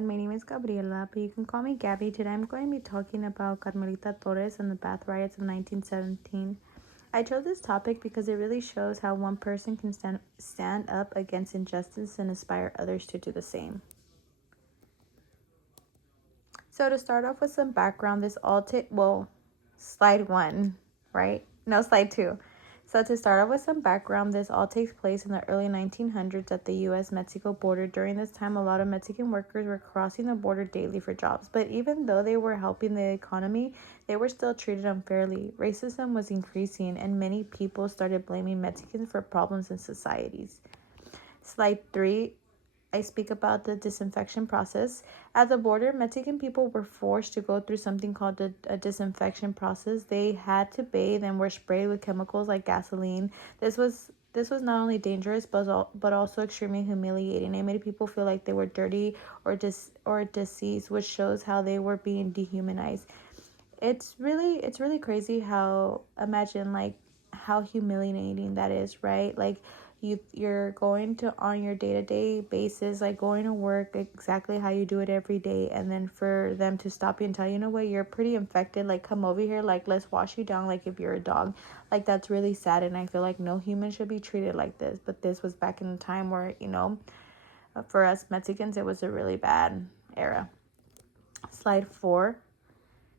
everyone. My name is Gabriela, but you can call me Gabby. Today I'm going to be talking about Carmelita Torres and the Bath Riots of 1917. I chose this topic because it really shows how one person can stand up against injustice and inspire others to do the same. So to start off with some background, slide one, right? No, slide two. So to start off with some background, this all takes place in the early 1900s at the U.S.-Mexico border. During this time, a lot of Mexican workers were crossing the border daily for jobs. But even though they were helping the economy, they were still treated unfairly. Racism was increasing, and many people started blaming Mexicans for problems in societies. Slide three, I speak about the disinfection process. At the border, Mexican people were forced to go through something called a disinfection process. They had to bathe and were sprayed with chemicals like gasoline. This was not only dangerous but also extremely humiliating. It made people feel like they were dirty or diseased, which shows how they were being dehumanized. It's really crazy how imagine like how humiliating that is, right? Like you're going to on your day-to-day basis, like going to work exactly how you do it every day, and then for them to stop you and tell you, you know what, you're pretty infected, like come over here, like let's wash you down like if you're a dog. Like that's really sad, and I feel like no human should be treated like this. But this was back in a time where, for us Mexicans it was a really bad era. Slide four.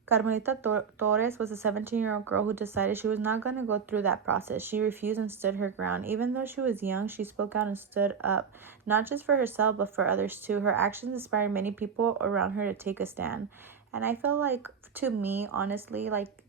Carmelita Torres was a 17-year-old girl who decided she was not going to go through that process. She refused and stood her ground. Even though she was young, she spoke out and stood up, not just for herself, but for others too. Her actions inspired many people around her to take a stand. And I feel like, to me, honestly, like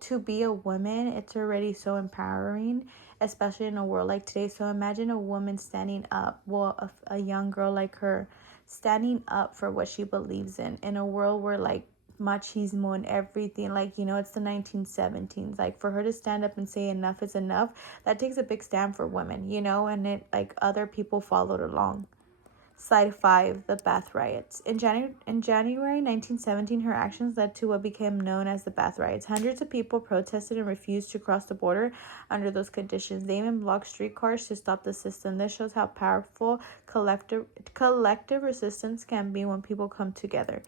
to be a woman, it's already so empowering, especially in a world like today. So imagine a woman standing up, well, a young girl like her, standing up for what she believes in a world where like machismo and everything, like, it's the 1917s. Like for her to stand up and say enough is enough, that takes a big stand for women, and it like other people followed along. Slide 5, the Bath Riots. In January 1917, her actions led to what became known as the Bath Riots. Hundreds of people protested and refused to cross the border under those conditions. They even blocked streetcars to stop the system. This shows how powerful collective resistance can be when people come together.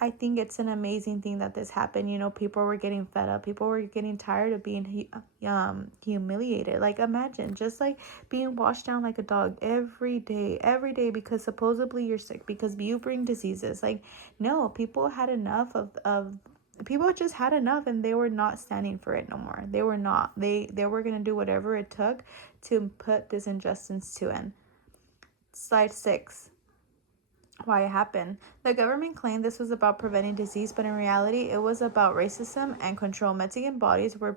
I think it's an amazing thing that this happened. People were getting fed up. People were getting tired of being humiliated. Like, imagine just like being washed down like a dog every day because supposedly you're sick, because you bring diseases. Like, no, people had enough of people just had enough, and they were not standing for it no more. They were not. They were going to do whatever it took to put this injustice to end. Slide 6. Why it happened. The government claimed this was about preventing disease, but in reality, it was about racism and control. Mexican bodies were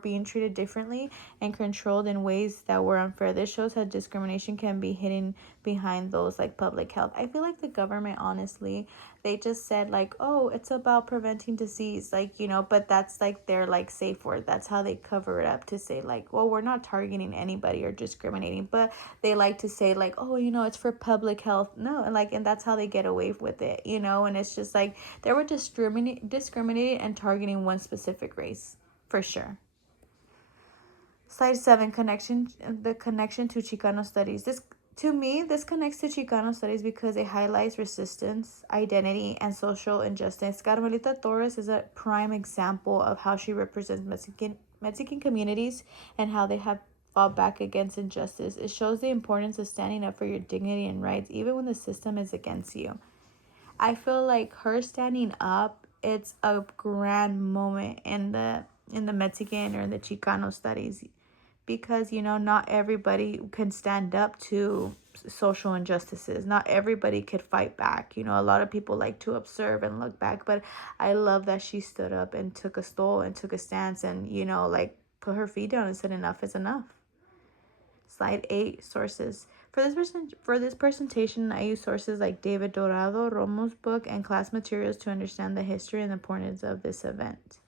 being treated differently and controlled in ways that were unfair. This shows how discrimination can be hidden behind those like public health. I feel like the government, honestly, they just said like, oh, it's about preventing disease, like, but that's like their like safe word. That's how they cover it up, to say like, well, we're not targeting anybody or discriminating, but they like to say like, oh, it's for public health. No, and that's how they get away with it, and it's just like they were discriminating and targeting one specific race for sure. Slide 7, the connection to Chicano studies. To me, this connects to Chicano studies because it highlights resistance, identity, and social injustice. Carmelita Torres is a prime example of how she represents Mexican communities and how they have fought back against injustice. It shows the importance of standing up for your dignity and rights, even when the system is against you. I feel like her standing up, it's a grand moment in the Mexican or in the Chicano studies, because not everybody can stand up to social injustices. Not everybody could fight back. A lot of people like to observe and look back, but I love that she stood up and took a stole and took a stance, and like put her feet down and said enough is enough. Slide 8, sources. For this presentation, I use sources like David Dorado, Romo's book, and class materials to understand the history and importance of this event.